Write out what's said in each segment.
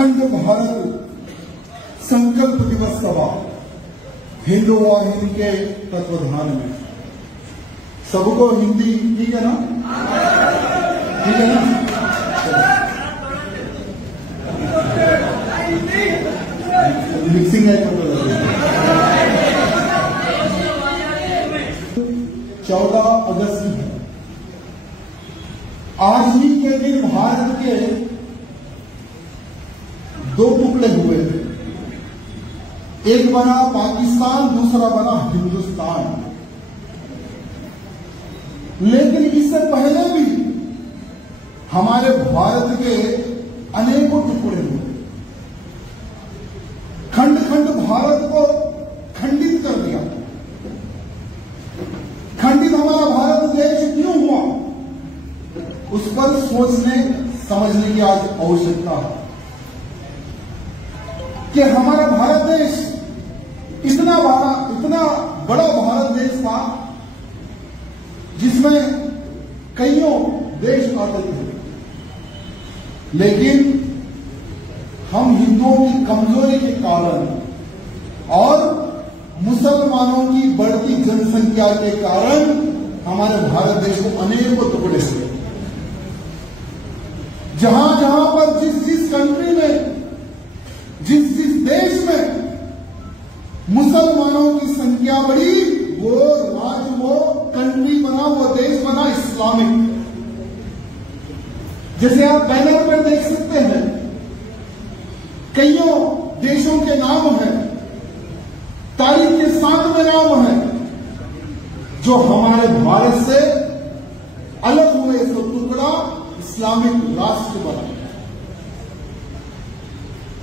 अखंड भारत संकल्प दिवस सभा हिंदू वाहिनी के तत्वाधान में। सबको हिंदी ठीक है ना? ठीक है ना? मिक्सिंग है। 14 अगस्त है। आज ही के दिन भारत के दो टुकड़े हुए थे। एक बना पाकिस्तान, दूसरा बना हिंदुस्तान। लेकिन इससे पहले भी हमारे भारत के अनेकों टुकड़े हुए। खंड खंड भारत को खंडित कर दिया। खंडित हमारा भारत देश क्यों हुआ, उस पर सोचने समझने की आज आवश्यकता है कि हमारा भारत देश इतना बड़ा भारत देश था जिसमें कईयों देश आते थे। लेकिन हम हिंदुओं की कमजोरी के कारण और मुसलमानों की बढ़ती जनसंख्या के कारण हमारे भारत देश को अनेकों टुकड़े हुए। जहां जहां पर जिस कंट्री में, जिस देश में मुसलमानों की संख्या बढ़ी, वो राज्य, वो कंट्री बना, वो देश बना इस्लामिक। जैसे आप बैनर पर देख सकते हैं, कईयों देशों के नाम हैं, तारीख के साथ में नाम है, जो हमारे भारत से अलग हुए तो टुकड़ा इस्लामिक राष्ट्र बना।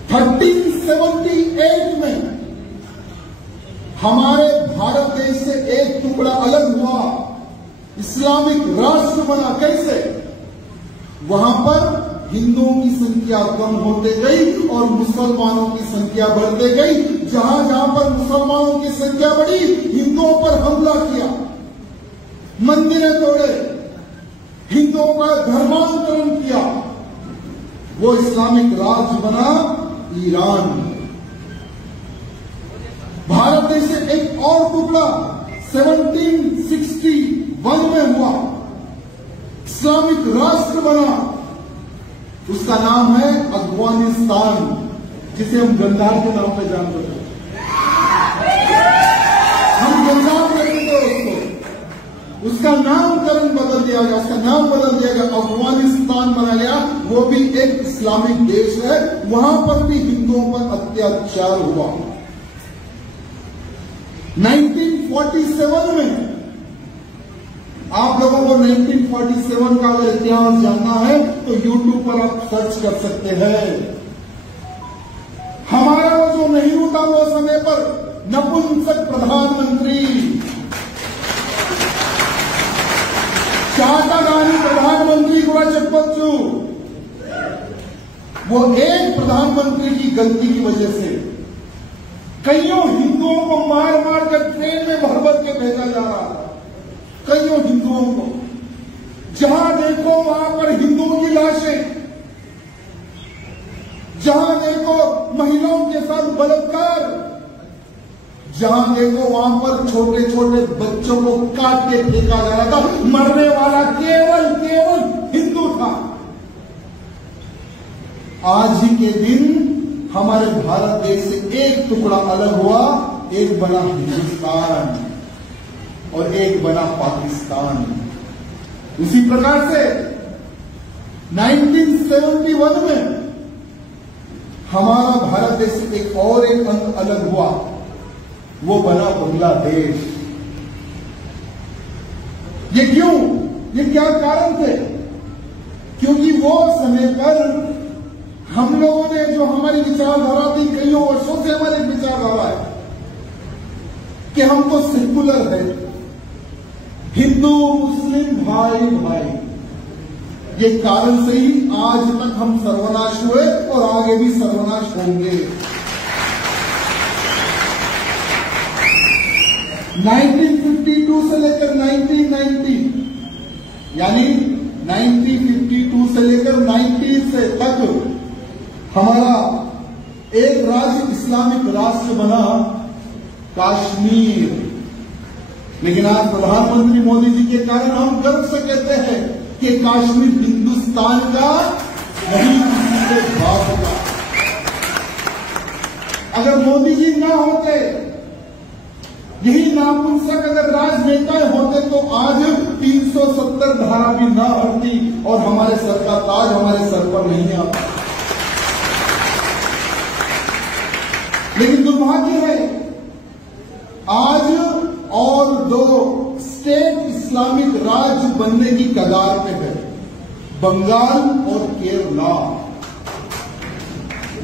1378 में हमारे भारत देश से एक टुकड़ा अलग हुआ, इस्लामिक राष्ट्र बना। कैसे? वहां पर हिंदुओं की संख्या कम होते गई और मुसलमानों की संख्या बढ़ते गई। जहां जहां पर मुसलमानों की संख्या बढ़ी, हिंदुओं पर हमला किया, मंदिरें तोड़े, हिंदुओं का धर्मांतरण किया। वो इस्लामिक राज्य बना ईरान। भारत देश से एक और टुकड़ा 1761 में हुआ, इस्लामिक राष्ट्र बना। उसका नाम है अफगानिस्तान, जिसे हम गंदार के नाम पे जानते थे। हम गंदार कहते थे उसको। उसका नामकरण बदल दिया गया, उसका नाम बदल दिया गया, अफगानिस्तान बना गया। वो भी एक इस्लामिक देश है। वहां पर भी हिंदुओं पर अत्याचार हुआ। 1947 में, आप लोगों को 1947 का अगर इतिहास जानना है तो YouTube पर आप सर्च कर सकते हैं। हमारा वो जो नेहरू था, वो समय पर नपुंसक प्रधानमंत्री, चाचा गांधी प्रधानमंत्री गुलाब बच्चू, वो एक प्रधानमंत्री की गलती की वजह से कईयों हिंदुओं को मार मार कर ट्रेन में भर भर के भेजा जा रहा था। कईयों हिंदुओं को, जहां देखो वहां पर हिंदुओं की लाशें, जहां देखो महिलाओं के साथ बलात्कार, जहां देखो वहां पर छोटे छोटे बच्चों को काट के फेंका जा रहा था। मरने वाला केवल हिंदू था। आज ही के दिन हमारे भारत देश से एक टुकड़ा अलग हुआ, एक बना हिंदुस्तान और एक बना पाकिस्तान। उसी प्रकार से 1971 में हमारा भारत देश से एक अंग अलग हुआ, वो बना बांग्लादेश। ये क्यों? ये क्या कारण थे? क्योंकि वो समय पर हम लोगों ने, जो हमारी विचारधारा थी, कईयों वर्षों से हमारी विचारधारा है कि हम तो सेकुलर है, हिंदू मुस्लिम भाई भाई। ये कारण से ही आज तक हम सर्वनाश हुए और आगे भी सर्वनाश होंगे। 1952 से लेकर 1990, यानी 1952 से लेकर 90 से तक हमारा एक राज्य इस्लामिक राष्ट्र बना कश्मीर, लेकिन आज प्रधानमंत्री मोदी जी के कारण हम गर्व से कहते हैं कि कश्मीर हिंदुस्तान का नहीं, किसी के भाग का। अगर मोदी जी ना होते, यही नापुंसक अगर राजनेता होते तो आज 370 धारा भी ना हटती और हमारे सर का ताज हमारे सर पर नहीं आता। लेकिन दुर्भाग्य है आज और दो स्टेट इस्लामिक राज्य बनने की कगार पे है, बंगाल और केरला।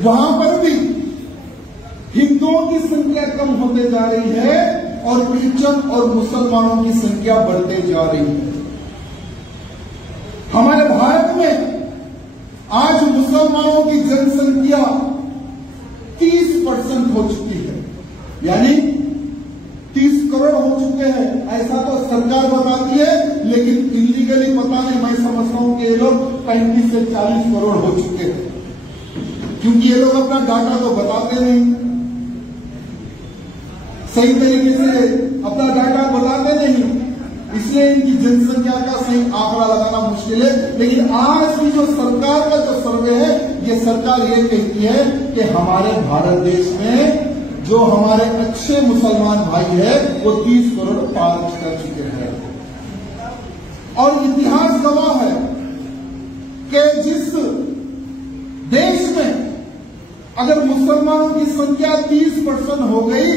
वहां पर भी हिंदुओं की संख्या कम होते जा रही है और क्रिश्चियन और मुसलमानों की संख्या बढ़ते जा रही है। हमारे भारत में आज मुसलमानों की जनसंख्या 30% हो चुकी है, यानी 30 करोड़ हो चुके हैं, ऐसा तो सरकार बताती है, लेकिन इलीगली पता नहीं, मैं समझता हूं कि ये लोग 35 से 40 करोड़ हो चुके हैं, क्योंकि ये लोग अपना डाटा तो बताते नहीं, सही तरीके से अपना डाटा बताते नहीं, इसलिए इनकी जनसंख्या का सही आंकड़ा लगाना मुश्किल है। लेकिन आज की जो सरकार का जो सर्वे है, ये सरकार ये कहती है कि हमारे भारत देश में जो हमारे अच्छे मुसलमान भाई है वो 30 करोड़ पार कर चुके हैं। और इतिहास गवाह है कि जिस देश में अगर मुसलमानों की संख्या 30% हो गई,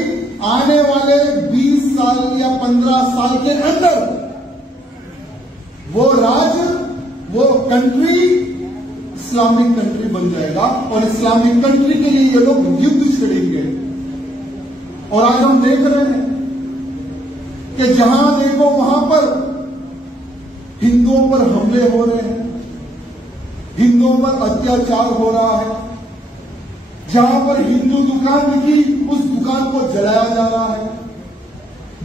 आने वाले 20 साल या 15 साल के अंदर वो राज्य, वो कंट्री इस्लामिक कंट्री बन जाएगा और इस्लामिक कंट्री के लिए ये लोग युद्ध छेड़ेंगे। और आज हम देख रहे हैं कि जहां देखो वहां पर हिंदुओं पर हमले हो रहे हैं, हिंदुओं पर अत्याचार हो रहा है, जहां पर हिंदू दुकान दिखी उस दुकान को जलाया जा रहा है।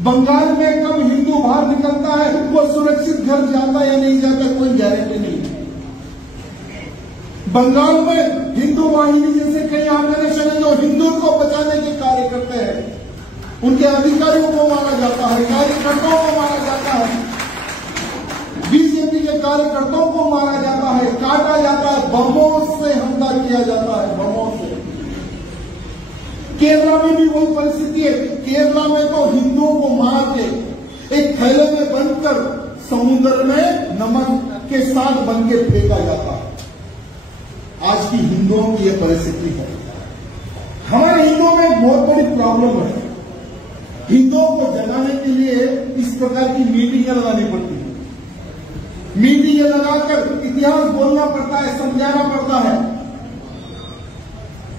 बंगाल में कब हिंदू बाहर निकलता है, वो सुरक्षित घर जाता या नहीं जाता, कोई गारंटी नहीं। बंगाल में हिंदू वाहिनी जैसे कई ऑर्गेनाइजेशन है जो हिंदू को बचाने के कार्य करते हैं, उनके अधिकारियों को मारा जाता है, कार्यकर्ताओं को मारा जाता है, बीजेपी के कार्यकर्ताओं को मारा जाता है, काटा जाता है, बमों से हमला किया जाता है, बमों से। केरला में भी वही परिस्थिति है। केरला में तो हिंदुओं को मार के एक थैले में बंदकर समुद्र में नमक के साथ बन के फेंका जाता है। आज की हिंदुओं की यह परिस्थिति है। हमारे हिंदुओं में एक बहुत बड़ी प्रॉब्लम है। हिंदुओं को जगाने के लिए इस प्रकार की मीटिंगें लगानी पड़ती है। मीटिंगें लगाकर इतिहास बोलना पड़ता है, समझाना पड़ता है।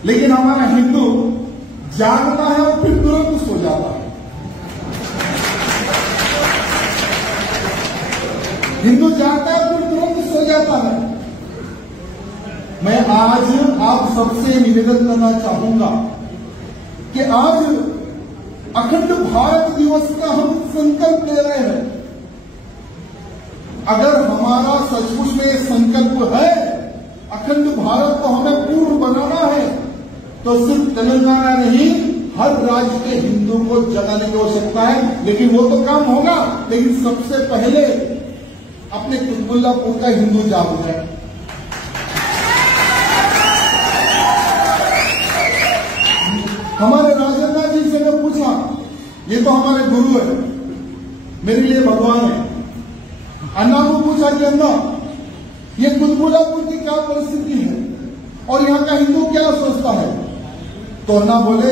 लेकिन हमारा हिंदू जागता है और फिर तुरंत सो जाता है। हिंदू जागता है और फिर तुरंत सो जाता है। मैं आज आप सबसे निवेदन करना चाहूंगा कि आज अखंड भारत दिवस का हम संकल्प ले रहे हैं। अगर हमारा सचमुच में संकल्प है, अखंड भारत को हमें पूर्ण बनाना है, तो सिर्फ तेलंगाना नहीं, हर राज्य के हिंदू को जगाने की आवश्यकता है। लेकिन वो तो काम होगा, लेकिन सबसे पहले अपने कुतुबुल्लापुर का हिंदू जाग जाए। हमारे राजेंद्र जी से मैं पूछा, ये तो हमारे गुरु है, मेरे लिए भगवान है। अन्ना को पूछा कि अन्ना, ये कुतुबुल्लापुर की क्या परिस्थिति है और यहाँ का हिंदू क्या सोचता है? तो अन्ना बोले,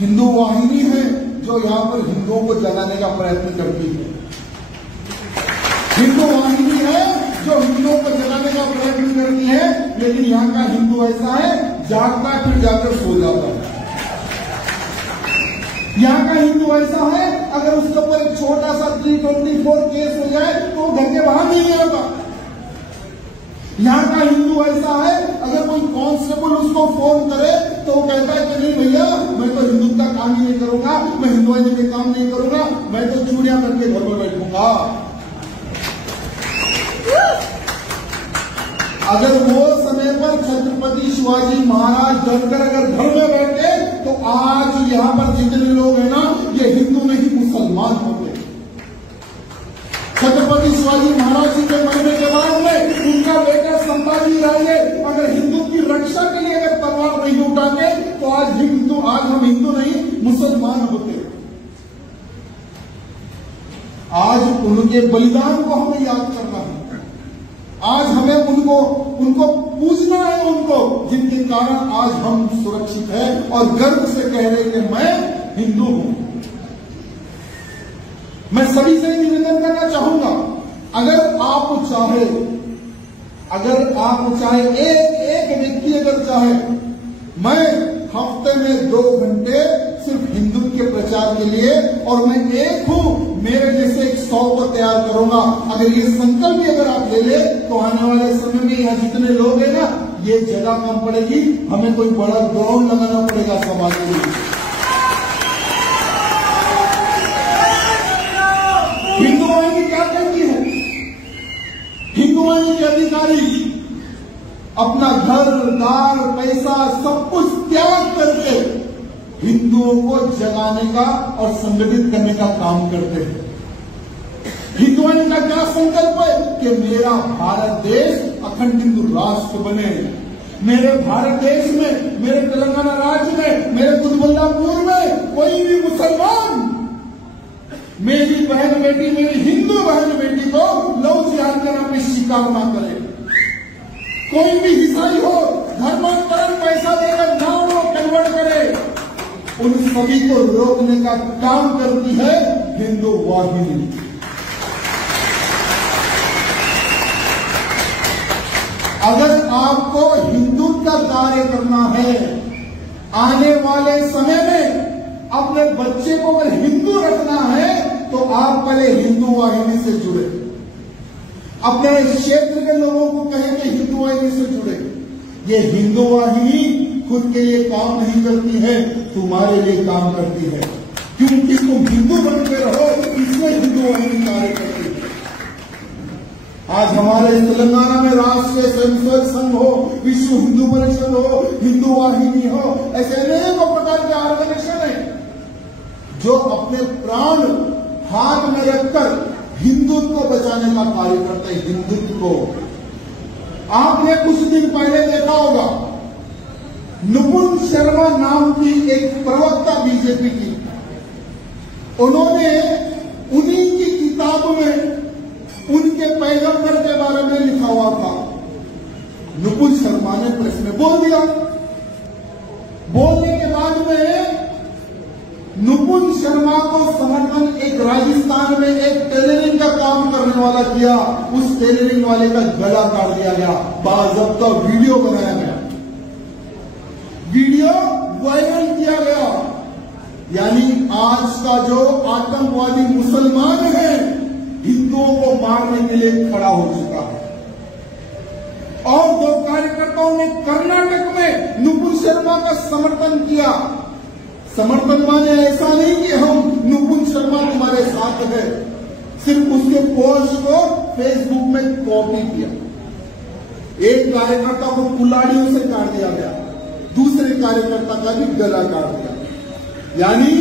हिंदू वाहिनी है जो यहाँ पर हिंदुओं को जगाने का प्रयत्न करती है। हिंदू वाहिनी है जो हिंदुओं को जगाने का प्रयत्न करती है, लेकिन यहाँ का हिंदू ऐसा है, जागता है फिर जाकर सो जाता है। यहाँ का हिंदू ऐसा है, अगर उसके ऊपर एक छोटा सा 324 केस हो जाए तो वो घर के बाहर नहीं आता। यहाँ का हिंदू ऐसा है, अगर कोई कांस्टेबल उसको फोन करे तो वो कहता है कि नहीं भैया, मैं तो हिंदू का काम ही नहीं करूंगा, मैं हिंदुआइजम के काम नहीं करूंगा, मैं तो चूड़ियां करके घर में बैठूंगा। अगर वो समय पर छत्रपति शिवाजी महाराज डरकर अगर घर में बैठे तो आज यहां पर जितने लोग हैं ना, ये हिंदू नहीं मुसलमान होते। छत्रपति शिवाजी महाराज जी के मरने के बाद में उनका बेटा संभाजी राजे अगर हिंदू की रक्षा के लिए अगर तलवार नहीं उठाते तो आज हम हिंदू नहीं मुसलमान होते। आज उनके बलिदान को हमें याद करना है, आज हमें उनको पूजना है, उनको जिनके कारण आज हम सुरक्षित हैं और गर्व से कह रहे कि मैं हिंदू हूं। मैं सभी से निवेदन करना चाहूंगा, अगर आप चाहे एक व्यक्ति अगर चाहे, मैं हफ्ते में 2 घंटे सिर्फ हिंदू के प्रचार के लिए, और मैं एक हूं, मेरे जैसे 100 को तैयार करूंगा। अगर ये संकल्प भी अगर आप ले ले तो आने वाले समय में यहाँ जितने लोग हैं ना, ये जगह कम पड़ेगी, हमें कोई बड़ा ग्राउंड लगाना पड़ेगा समाज के लिए। हिंदू वाहिनी क्या करती है? हिंदू वाहिनी के अधिकारी अपना घर दार पैसा सब कुछ त्याग करके हिंदुओं को जगाने का और संगठित करने का काम करते हैं। हिंदुओं का क्या संकल्प है कि मेरा भारत देश अखंड हिंदू राष्ट्र बने। मेरे भारत देश में, मेरे तेलंगाना राज्य में, मेरे कुतुबुल्लापुर में कोई भी मुसलमान मेरी बहन बेटी, मेरी हिंदू बहन बेटी को लव जिहाद के नाम पे शिकार ना करे। कोई भी ईसाई हो, धर्मांतरण पैसा देकर नाम को कन्वर्ट करे, उन सभी को रोकने का काम करती है हिंदू वाहिनी। अगर आपको हिंदुत्व का कार्य करना है, आने वाले समय में अपने बच्चे को अगर हिंदू रखना है तो आप पहले हिंदू वाहिनी से जुड़े। अपने क्षेत्र के लोगों को कहें कि हिंदू वाहिनी से जुड़े। ये हिंदू वाहिनी खुद के लिए काम नहीं करती है, तुम्हारे लिए काम करती है, क्योंकि तुम हिंदू बनते रहो, इसमें हिंदू वाहिनी कार्य करती है। आज हमारे तेलंगाना में राष्ट्रीय स्वयंसेवक संघ हो, विश्व हिंदू परिषद हो, हिंदू वाहिनी हो, ऐसे अनेकों प्रकार के ऑर्गेनाइजेशन है जो अपने प्राण हाथ में रखकर हिंदुत्व को बचाने का कार्य करते हैं। हिंदुत्व को आपने कुछ दिन पहले देखा होगा, नुपुर शर्मा नाम की एक प्रवक्ता बीजेपी की, उन्होंने उन्हीं की किताब में उनके पैगंबर के बारे में लिखा हुआ था। नुपुर शर्मा ने प्रेस में बोल दिया। बोलने के बाद में नुपुर शर्मा को समर्थन एक राजस्थान में एक टेलरिंग का काम करने वाला किया, उस टेलरिंग वाले का गला काट दिया गया, बाज़ाब्ता वीडियो बनाया गया, वीडियो वायरल किया गया। यानी आज का जो आतंकवादी मुसलमान है हिंदुओं को मारने के लिए खड़ा हो चुका है। और 2 कार्यकर्ताओं ने कर्नाटक में नुपुर शर्मा का समर्थन किया। समर्थन माने ऐसा नहीं कि हम नुपुर शर्मा तुम्हारे साथ है, सिर्फ उसके पोस्ट को फेसबुक में कॉपी किया। एक कार्यकर्ता को कुल्हाड़ियों से काट दिया गया, दूसरे कार्यकर्ता का भी गला काट दिया। यानी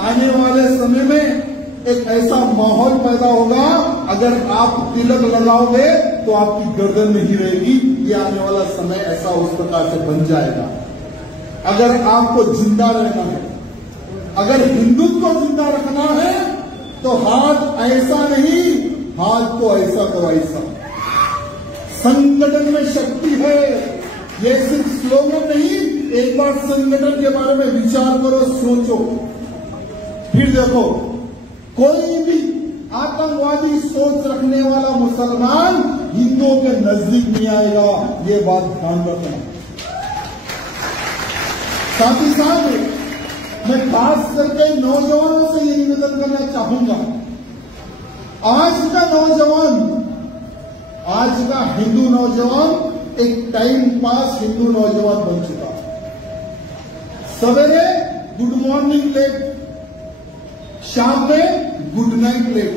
आने वाले समय में एक ऐसा माहौल पैदा होगा, अगर आप तिलक लगाओगे तो आपकी गर्दन नहीं रहेगी। ये आने वाला समय ऐसा उस प्रकार से बन जाएगा। अगर आपको जिंदा रहना है, अगर हिंदुत्व को जिंदा रखना है तो हाथ ऐसा नहीं, हाथ को ऐसा तो ऐसा। संगठन में शक्ति है, ये सिर्फ स्लोगन नहीं। एक बार संगठन के बारे में विचार करो, सोचो, फिर देखो कोई भी आतंकवादी सोच रखने वाला मुसलमान हिंदुओं के नजदीक नहीं आएगा। ये बात ध्यान रखना। साथ ही साथ मैं खास करके नौजवानों से ये निवेदन करना चाहूंगा, आज का नौजवान, आज का हिंदू नौजवान एक टाइम पास हिंदू नौजवान बन चुका। सवेरे गुड मॉर्निंग लेट, शाम में गुड नाइट लेट।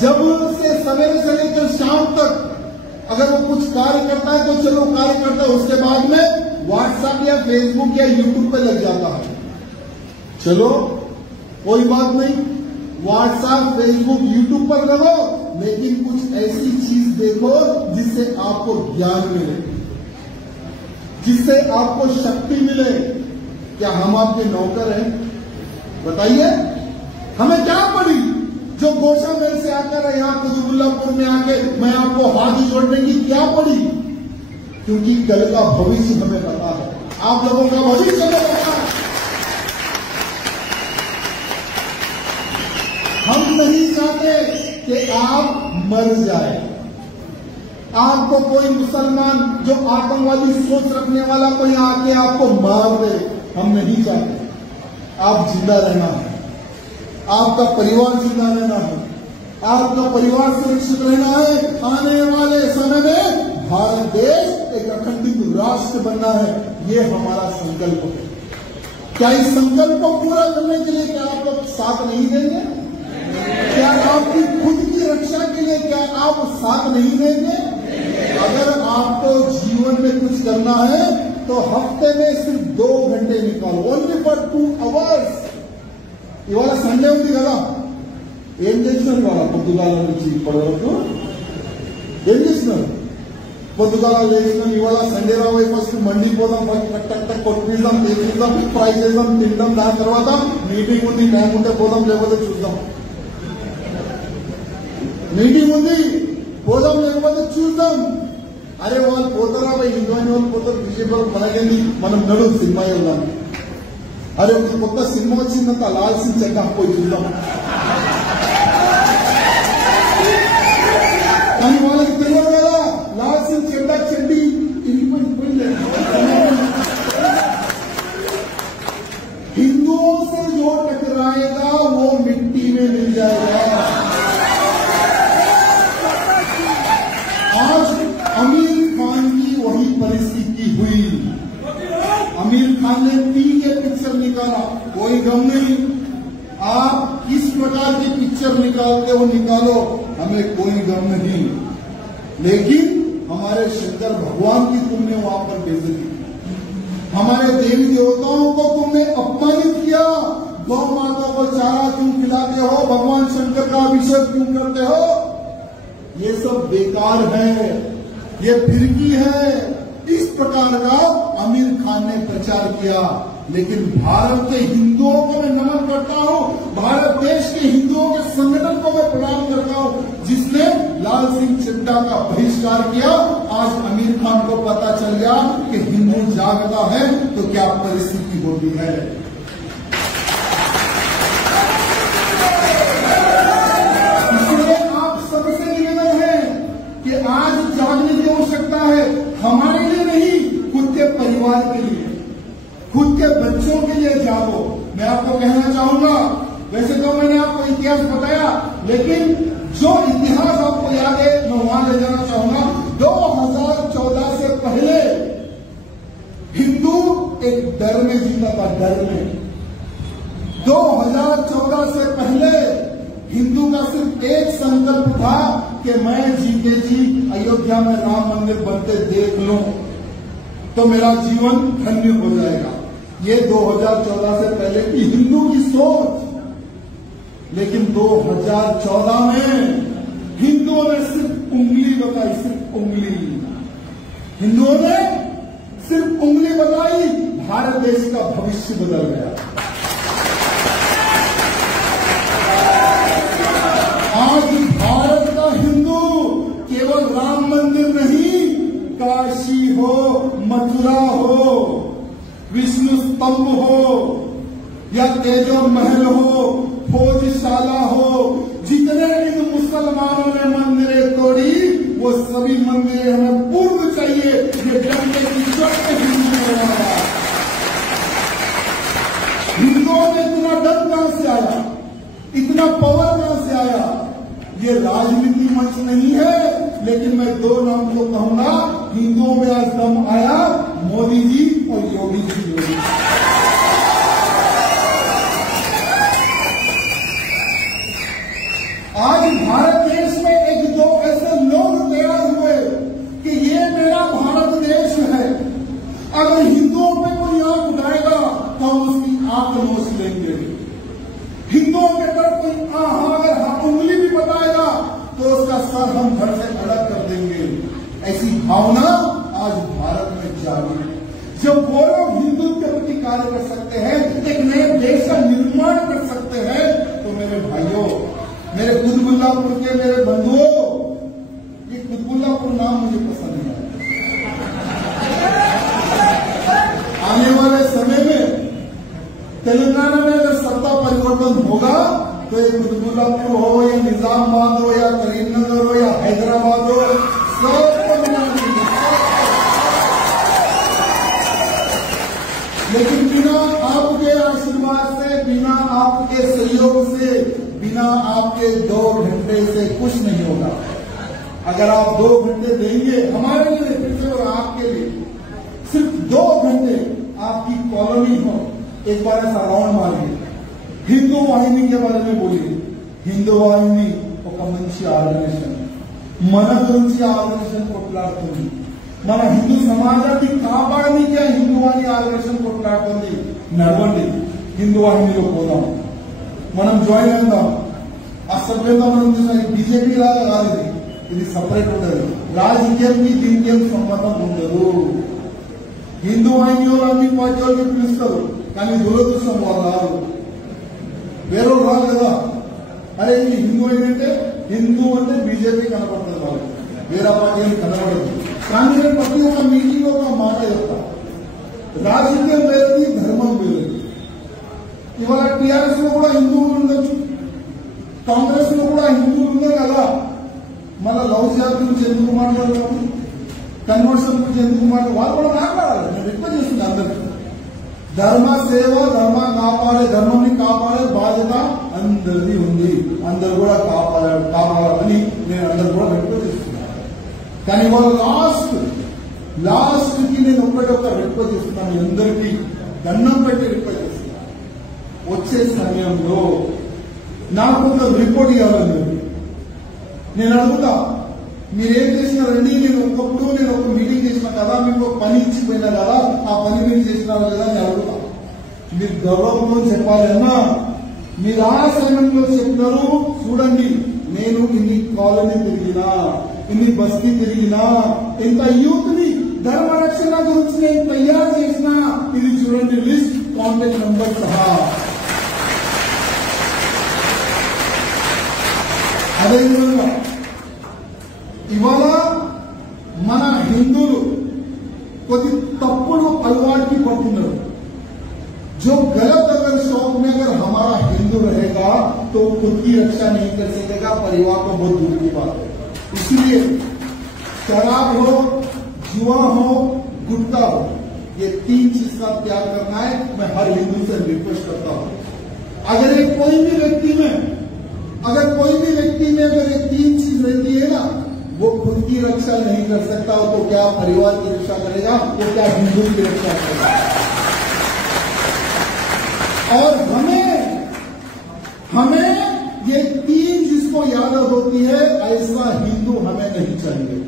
जब से सवेरे से लेकर शाम तक अगर वो कुछ कार्य करता है तो चलो कार्य करता है, उसके बाद में व्हाट्सएप या फेसबुक या यूट्यूब पे लग जाता है। चलो कोई बात नहीं, व्हाट्सएप फेसबुक यूट्यूब पर करो, लेकिन कुछ ऐसी चीज देखो जिससे आपको ज्ञान मिले, जिससे आपको शक्ति मिले। क्या हम आपके नौकर हैं? बताइए, हमें क्या पड़ी जो गोशामेल से आकर यहां कुतुबुल्लापुर में आके मैं आपको हाथ जोड़ने की क्या पड़ी? क्योंकि कल का भविष्य हमें पता है, आप लोगों का भविष्य हमें पता है। हम नहीं चाहते कि आप मर जाए। आपको कोई मुसलमान जो आतंकवादी सोच रखने वाला कोई आके आपको मार दे, हम नहीं चाहते। आप जिंदा रहना है, आपका परिवार जिंदा रहना है, आपका परिवार सुरक्षित रहना है। आने वाले समय में भारत देश एक अखंडित राष्ट्र बनना है, ये हमारा संकल्प है। क्या इस संकल्प को पूरा करने के लिए क्या आप लोग साथ नहीं देंगे? क्या आपकी खुद की रक्षा के लिए क्या आप साथ नहीं देंगे? अगर आपको जीवन में कुछ करना है तो हफ्ते में सिर्फ 2 घंटे निकालो, ओनली फॉर 2 hours। ఇవాళ సండే ఉంది కదా, ఏం చేస్తున్నారు? ఇవాళ పొద్దుగాల నుంచి ఇప్పటి వరకు ఏం చేస్తున్నారు? పొద్దుగాల లేచినాం, ఇవాళ సండే రాబోయే ఫస్ట్ మండి పోదాం, ఫస్ట్ కొట్టిద్దాం, తెచ్చిద్దాం, ఫ్రై చేద్దాం, తిందాం, దాని తర్వాత మీటింగ్ ఉంది, టైం ఉంటే పోదాం, లేకపోతే చూద్దాం। మీటింగ్ ఉంది, పోదాం లేకపోతే చూద్దాం। అరే వాళ్ళు పోతారా భయ్, హిందువుని వాళ్ళు పోతారు, బీజేపీ వాళ్ళు మనకేంది, మనం నడు సినిమా వెళ్దాం। అరే ఒక కొత్త సినిమా వచ్చిందంత లాల్ సింగ్ చెడ్డా, పోయి చూద్దాం। కానీ వాళ్ళకి తెలియదు కదా, లాల్ సింగ్ చెడ్డా చెడ్డి ఇరిగిపోయింది। हिंदुओं से जो टकराएगा वो मिट्टी में मिल जाएगा। आज आमिर खान की वही परिस्थिति हुई। आमिर खान ने पी के पिक्चर निकाला, कोई गम नहीं। आप किस प्रकार की पिक्चर निकालते हो निकालो, हमें कोई गम नहीं। लेकिन हमारे शंकर भगवान की तुमने वहां पर बेइज्जती की, हमारे देवी देवताओं को तुमने अपमानित किया। गौ माता को चारा क्यों खिलाते हो? भगवान शंकर का अभिषेक क्यों करते हो? ये सब बेकार है, ये फिरकी है। इस प्रकार का आमिर खान ने प्रचार किया। लेकिन भारत के हिंदुओं को मैं नमन करता हूं, भारत देश के हिंदुओं के संगठन को मैं प्रणाम करता हूं, जिसने लाल सिंह चड्ढा का बहिष्कार किया। आज आमिर खान को पता चल गया कि हिंदू जागता है तो क्या परिस्थिति होती है। इसलिए आप सबसे निवेदन है कि आज जागने की आवश्यकता है, हमारे लिए नहीं, खुद के परिवार के लिए, खुद के बच्चों के लिए जागो। मैं आपको कहना चाहूंगा, वैसे तो मैंने आपको इतिहास बताया, लेकिन जो इतिहास आपको याद है मैं वहां ले जाना चाहूंगा। 2014 से पहले हिंदू एक डर में जीता था, डर में। 2014 से पहले हिंदू का सिर्फ एक संकल्प था कि मैं जीते जी अयोध्या में राम मंदिर बनते देख लूं तो मेरा जीवन धन्य हो जाएगा। ये 2014 से पहले की हिंदू की सोच। लेकिन 2014 में हिंदुओं ने सिर्फ उंगली बताई, सिर्फ उंगली। हिंदुओं ने सिर्फ उंगली बताई, भारत देश का भविष्य बदल गया। आज भारत का हिंदू केवल राम मंदिर नहीं, काशी हो, मथुरा हो, विष्णु स्तंभ हो या तेजो महल हो, भोजशाला हो, जितने इन मुसलमानों ने मंदिरें तोड़ी वो सभी मंदिरें हमें पूर्ण चाहिए। ये डंडे की चोट पे हिंदुओं में इतना डर कहां से आया, इतना पावर कहां से आया? ये राजनीति मंच नहीं है, लेकिन मैं 2 नाम को कहूंगा, हिंदुओं में आज दम आया, मोदी जी और योगी जी। आज भारत देश में 1-2 ऐसे लोग तैयार हुए हिंदुओं पे कोई आंख उठाएगा तो हम उसकी आंख नोच लेंगे। हिंदुओं के तरफ कोई अगर हम उंगली भी बताएगा तो उसका सर हम घर से अलग कर देंगे। ऐसी भावना आज भारत में जागी है। जब वो लोग हिंदुत्व के प्रति कार्य कर सकते हैं, एक नए देश का निर्माण कर सकते हैं, तो मेरे भाइयों, मेरे कुतुबुल्लापुर के मेरे बंधुओं, ये कुतुबुल्लापुर नाम मुझे पसंद नहीं आता। आने वाले समय में तेलंगाना में अगर सत्ता परिवर्तन होगा तो ये कुतुबुल्लापुर हो या निजामाबाद हो या करीमनगर हो या हैदराबाद हो, सबको मिला देंगे। लेकिन बिना आपके आशीर्वाद से, बिना आपके सहयोग से, बिना आपके 2 घंटे से कुछ नहीं होगा। अगर आप 2 घंटे देंगे हमारे लिए, फिर से और आपके लिए, सिर्फ 2 घंटे आपकी कॉलोनी हो, एक बार ऐसा राउंड मारिए, हिंदू वाहिनी के बारे में बोलिए। हिंदू वाहिनी ఒక మంచి ఆర్గనైజేషన్, మన గురించి ఆర్గనైజేషన్ కొట్లాడుతుంది, మన హిందూ సమాజాన్ని కాపాడడానికి హిందూ వాహిని ఆర్గనైజేషన్ కొట్లాడుతుంది. నడవండి, హిందూ వాహినిలో పోదాం, మనం జాయిన్ అవుదాం. ఆ సభ్యంగా మనం చూసిన బీజేపీ లాగా కాదు, ఇది సపరేట్ ఉండదు. రాజకీయానికి దీనికి ఏం సంబంధం ఉండదు. హిందూ వాహిని వాళ్ళు అన్ని పార్టీ వాళ్ళకి పిలుస్తారు, కానీ దురదృష్టం వాళ్ళు రాదు, వేరే రాదు కదా. అరే ఇది హిందూ ఏంటంటే, హిందూ అంటే బీజేపీ కనపడుతుంది, వాళ్ళు వేరే పార్టీ కనపడదు. కానీ నేను ప్రతి ఒక్క మీటింగ్ లో ఒక మాట చెప్తా, రాజకీయం వేరేది, ధర్మం వేరేది. ఇవాళ టీఆర్ఎస్ లో కూడా హిందువులు ఉండొచ్చు, కాంగ్రెస్ లో కూడా హిందువులు ఉన్నాయి కదా. మళ్ళా లవ్ జిహాద్ గురించి ఎందుకు మాట్లాడతాము, కన్వర్షన్ గురించి ఎందుకు మాట్లాడాలి, వాళ్ళు కూడా మాట్లాడాలి. నేను రిక్వెస్ట్ చేస్తుంది అందరికీ, ధర్మ సేవ, ధర్మాన్ని కాపాడే బాధ్యత అందరిది ఉంది. అందరు కూడా కాపాడాలని నేను అందరు కూడా రిక్వెస్ట్ చేస్తున్నాను. కానీ వాళ్ళు లాస్ట్ కి నేను ఒక్క రిక్వెస్ట్ చేస్తున్నాను, అందరికీ దండం పెట్టి రిక్వెస్ట్ చేస్తున్నాను. వచ్చే సమయంలో నాకు ఒక రిపోర్ట్ ఇవ్వాలని నేను అడుగుతా. మీరేం చేసిన రండి, నేను ఒక మీటింగ్ చేసిన కదా, మీకు ఒక పని ఇచ్చిపోయినా కదా, ఆ పని మీరు చేసినారు కదా అని అడుగుతా. మీరు గౌరవంలో చెప్పాలి అన్నా, మీరు ఆ సమయంలో చెప్పినారు. చూడండి, నేను ఇన్ని కాలనీ తిరిగినా, ఇన్ని బస్తీ తిరిగినా, ఇంత యూత్ ని ధర్మ రక్షణ గురించి నేను తయారు చేసిన, ఇది చూడండి లిస్ట్, కాంటాక్ట్ నంబర్ సహా. అదేవిధంగా ఇవాళ మన హిందువులు కొద్ది తప్పుడు అలవాటుకి పడుతున్నారు. जो गलत अगर शौक में अगर हमारा हिंदू रहेगा तो खुद की रक्षा नहीं कर सकेगा, परिवार को बहुत दूर की बात है. इसलिए शराब हो, जुआ हो, गुटखा हो, ये 3 चीज का त्याग करना है. मैं हर हिंदू से रिक्वेस्ट करता हूं, अगर कोई भी व्यक्ति में अगर ये 3 चीज रहती है ना, वो खुद की रक्षा नहीं कर सकता, तो क्या परिवार की रक्षा करेगा, तो क्या हिंदू की रक्षा करेगा. और हमें ये 3 जिसको याद होती है, ऐसा हिंदू हमें नहीं चाहिए.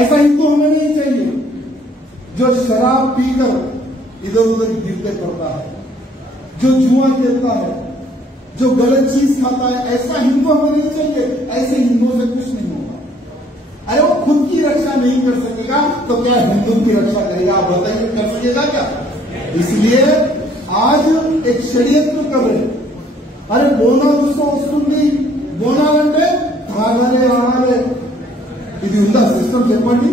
ऐसा हिंदू हमें नहीं चाहिए जो शराब पीकर इधर उधर गिरते पड़ता है, जो जुआ खेलता है, जो गलत चीज खाता है. ऐसा हिंदू हमें नहीं चाहिए. ऐसे हिंदुओं से कुछ नहीं होगा. अरे वो खुद की रक्षा नहीं कर सकेगा तो क्या हिंदू की रक्षा करेगा, आप बताइए, कर सकेगा क्या. इसलिए आज एक షడ్యంత్ర कर रहे. अरे బోనాలు ఉత్సవం వస్తుంది, బోనాలంటే తాగాలే ఆడాలే, ఇది ఉందా సిస్టమ్ చెప్పండి.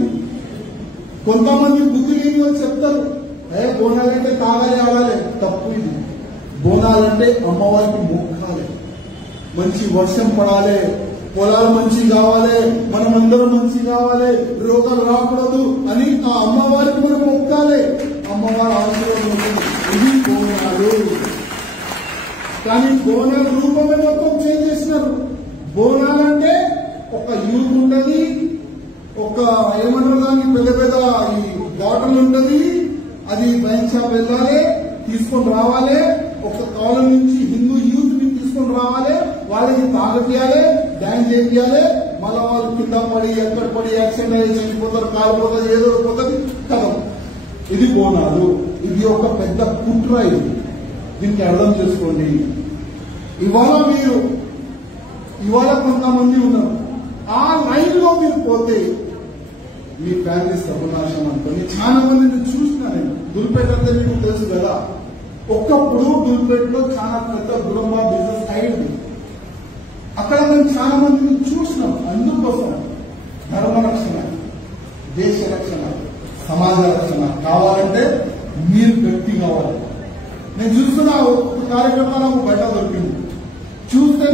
కొంతమంది బుద్ధి లేని వాళ్ళు చెప్తారు, బోనాలంటే తాగాలే ఆడాలే. తప్పు ఇది. బోనాలంటే అమ్మవారికి మొక్కాలి, మంచి వర్షం పడాలి, పొలాలు మంచి కావాలి, మనమందరం మంచి కావాలి, రోగాలు రాకూడదు అని ఆ అమ్మవారికి మనం మొక్కాలి. అమ్మవారి ఆశీర్వాదం ఉంటుంది. ఇది బోనాలు. కానీ బోనాల రూపమే మొత్తం చేంజ్ చేసినారు. బోనాలంటే ఒక యూత్ ఉంటది, ఒక ఏమంటారు దాన్ని, పెద్ద పెద్ద ఈ బాటిల్ ఉంటది, అది వైన్ షాప్ వెళ్ళాలి, తీసుకొని రావాలి, ఒక కాలం నుంచి హిందూ యూత్ ని తీసుకొని రావాలి, వాళ్ళకి తాగపియాలి, డ్యాన్స్ చేయాలి, మళ్ళా వాళ్ళు కింద పడి ఎక్కడ పడి యాక్సిడెంట్ అయ్యి చనిపోతారు, కాలిపోతుంది, ఏదో పోతుంది కదా. ఇది బోనాలు. ఇది ఒక పెద్ద కుట్ర. ఇది దీనికి అర్థం చేసుకోండి. ఇవాళ కొంతమంది ఉన్నారు, ఆ లైన్ లో మీరు పోతే మీ ఫ్యామిలీ సర్వనాశనం అనుకోని చాలా మందిని చూసినా నేను. దుల్పేట అంటే మీకు తెలుసు కదా, ఒకప్పుడు దుల్పేటలో చాలా పెద్ద గుడంబ బిజినెస్ అయింది. అక్కడ మేము చాలా మందిని చూసినాం. అందుకోసం ధర్మ రక్షణ, దేశ రక్షణ, సమాజ రక్షణ కావాలంటే మీరు గట్టి కావాలి. నేను చూస్తున్నా ఒక కార్యక్రమాలు నాకు బయట దొరికింది. చూస్తే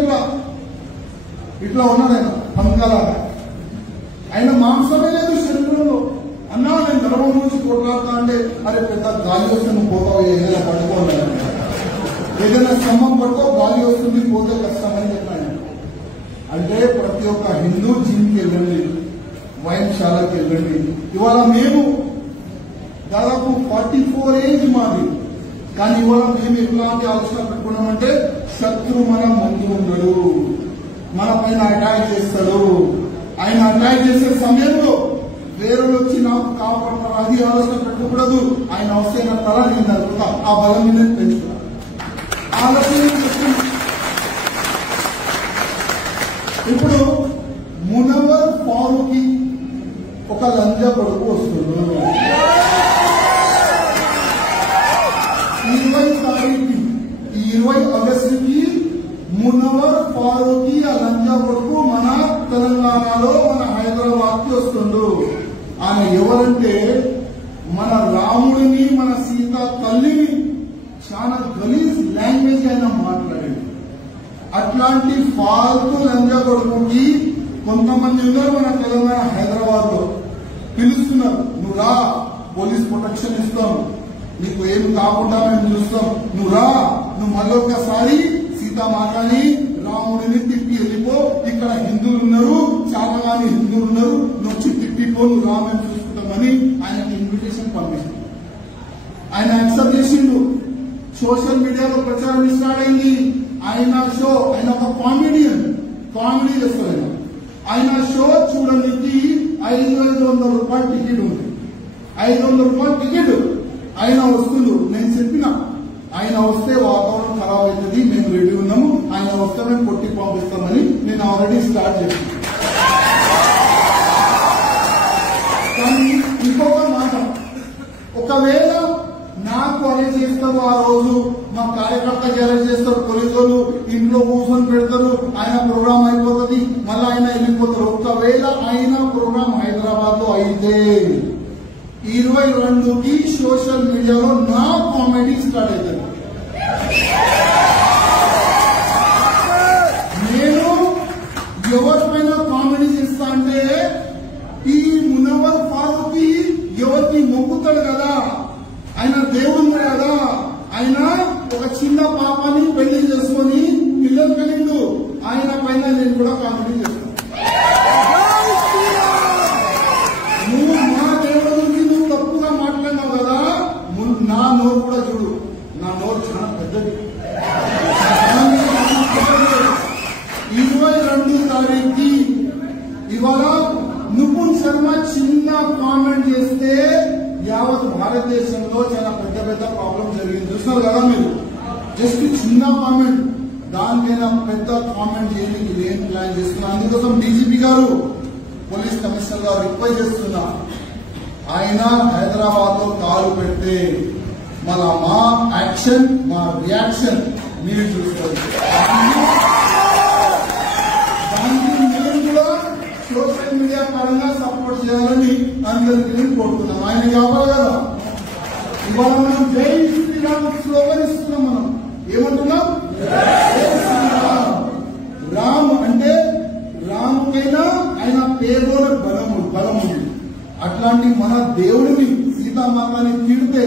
ఇట్లా ఉన్నాడు ఆయన పంకలాగా. ఆయన మాంసమే లేదు శరీరంలో. అన్నా నేను గర్వం నుంచి కొట్లాడుతా అంటే, అరే పెద్ద గాలి వస్తే నువ్వు పోతావు, ఏదైనా పట్టుకోవాలి, ఏదైనా స్తంభం పట్టుకో, గాలి వస్తుంది పోతే కష్టమని చెప్పాను. అంటే ప్రతి ఒక్క హిందూ జిమ్కి వెళ్ళండి, వైన్ శాలకి వెళ్ళండి. ఇవాళ మేము దాదాపు 44 ఏజ్ మాది. కానీ ఇవాళ మేము ఎట్లాంటి ఆలోచన పెట్టుకున్నామంటే, శత్రువు మన ముందు ఉండడు, మన పైన అటాక్ చేస్తాడు. ఆయన అటాక్ చేసే సమయంలో వేరే వచ్చి నాకు కాపాడతారు, అది ఆలోచన పెట్టకూడదు. ఆయన వస్తే నా తల నేను నడుపుతా, ఆ బలం మీద పెంచుతా ఆలోచన. ఇప్పుడు మునవర్ ఫారూక్ ఒక లంజ కొడుకు వస్తుంది. 20 ఆగస్టుకి మునవర్ ఫారూక్ ఆ లంజ కొడుకు మన తెలంగాణలో మన హైదరాబాద్ కి వస్తుండు. ఆయన ఎవరంటే మన రాముడిని, మన సీత తల్లిని చాలా గలీజ్ లాంగ్వేజ్ ఆయన మాట్లాడాడు. అట్లాంటి ఫాల్తు లంజ కొడుకుకి కొంతమంది ఉన్నారు మన తెలంగాణ హైదరాబాద్ లో పిలుస్తున్నారు. నువ్వు రా, పోలీస్ ప్రొటెక్షన్ ఇస్తాం, నీకు ఏం కాకుండా మేము చూస్తాం, నువ్వు రా, నువ్వు మళ్ళొక్కసారి సీతామాతని రాముడిని తిప్పి వెళ్ళిపో, ఇక్కడ హిందువులు ఉన్నారు, చాలా మంది హిందువులు ఉన్నారు, నువ్వు తిట్టిపో, నువ్వు రా, మేము చూసుకుంటామని ఆయనకి ఇన్విటేషన్ పంపిస్తాం. ఆయన యాక్సెప్ట్ చేసిండు. సోషల్ మీడియాలో ప్రచారం స్టార్ట్ అయింది. ఆయన షో, ఆయన ఒక కామెడీ చేస్తారు. ఆయన షో చూడడానికి 500 రూపాయలు టికెట్ ఉంది. 500 రూపాయలు టికెట్. ఆయన వస్తుండు. నేను చెప్పిన ఆయన వస్తే వాతావరణం ఖరాబ్ అవుతుంది, మేము రెడీ ఉన్నాము, ఆయన వస్తే మేము కొట్టి పంపిస్తామని నేను ఆల్రెడీ స్టార్ట్ చేశాను. కానీ ఇంకొక మాట, ఒకవేళ నాకు అరెస్ట్ చేస్తారు, ఆ రోజు మా కార్యకర్తకి అరెస్ట్ చేస్తారు, పోలీసులు ఇంట్లో కూర్చొని పెడతారు, ఆయన ప్రోగ్రామ్ అయిపోతుంది, మళ్ళీ ఆయన వెళ్ళిపోతారు. ఒకవేళ ఆయన ప్రోగ్రామ్ హైదరాబాద్ లో అయితే 22కి సోషల్ మీడియాలో నా కామెడీ స్టార్ట్ అవుతుంది. నేను ఎవరిపైన కామెడీ చేస్తా అంటే, ఈ మునవర్ ఫారూక్ ఎవరికి మొక్కుతాడు కదా, ఆయన దేవుడు కదా, ఆయన ఒక చిన్న పాపని పెళ్లి చేసుకొని పిల్లలు కలిగిండు, ఆయన పైన నేను కూడా కామెడీ చేస్తాను. నువ్వు మా దేవుడి గురించి నువ్వు తప్పుగా మాట్లాడినావు కదా, నా నోరు కూడా చూడు, నా నోరు చాలా పెద్దది. 22 తారీఖుకి ఇవాళ నిపుణ్ శర్మ చిన్న కామెంట్ చేస్తే యావత్ భారతదేశంలో చాలా పెద్ద ప్రాబ్లం జరిగింది. చూస్తున్నారు కదా మీరు, జస్ట్ చిన్న కామెంట్, దానిపైన పెద్ద కామెంట్ చేయడానికి ఏం ప్లాన్ చేస్తున్నా. అందుకోసం డీజీపీ గారు, పోలీస్ కమిషనర్ గారు రిక్వెస్ట్ చేస్తున్నా, ఆయన హైదరాబాద్ లో కాలు పెడితే మన మా యాక్షన్, మా రియాక్షన్ మీరు చూసుకోండి. దానికి మేము కూడా సోషల్ మీడియా పరంగా సపోర్ట్ చేయాలని అందరికీ నేను కోరుతున్నాం. ఆయన కావాలి కదా. ఇవాళ మనం జై శ్రీరామ్ స్లోగన్ ఇస్తున్నాం. మనం ఏమంటున్నాం? జై శ్రీరామ్. రామ్ అంటే రాముకైనా ఆయన పేరులోనే బలం ఉంది. అట్లాంటి మన దేవుడిని, సీతామాతని తిడితే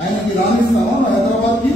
ఆయనకి రాణిస్తామా హైదరాబాద్ కి?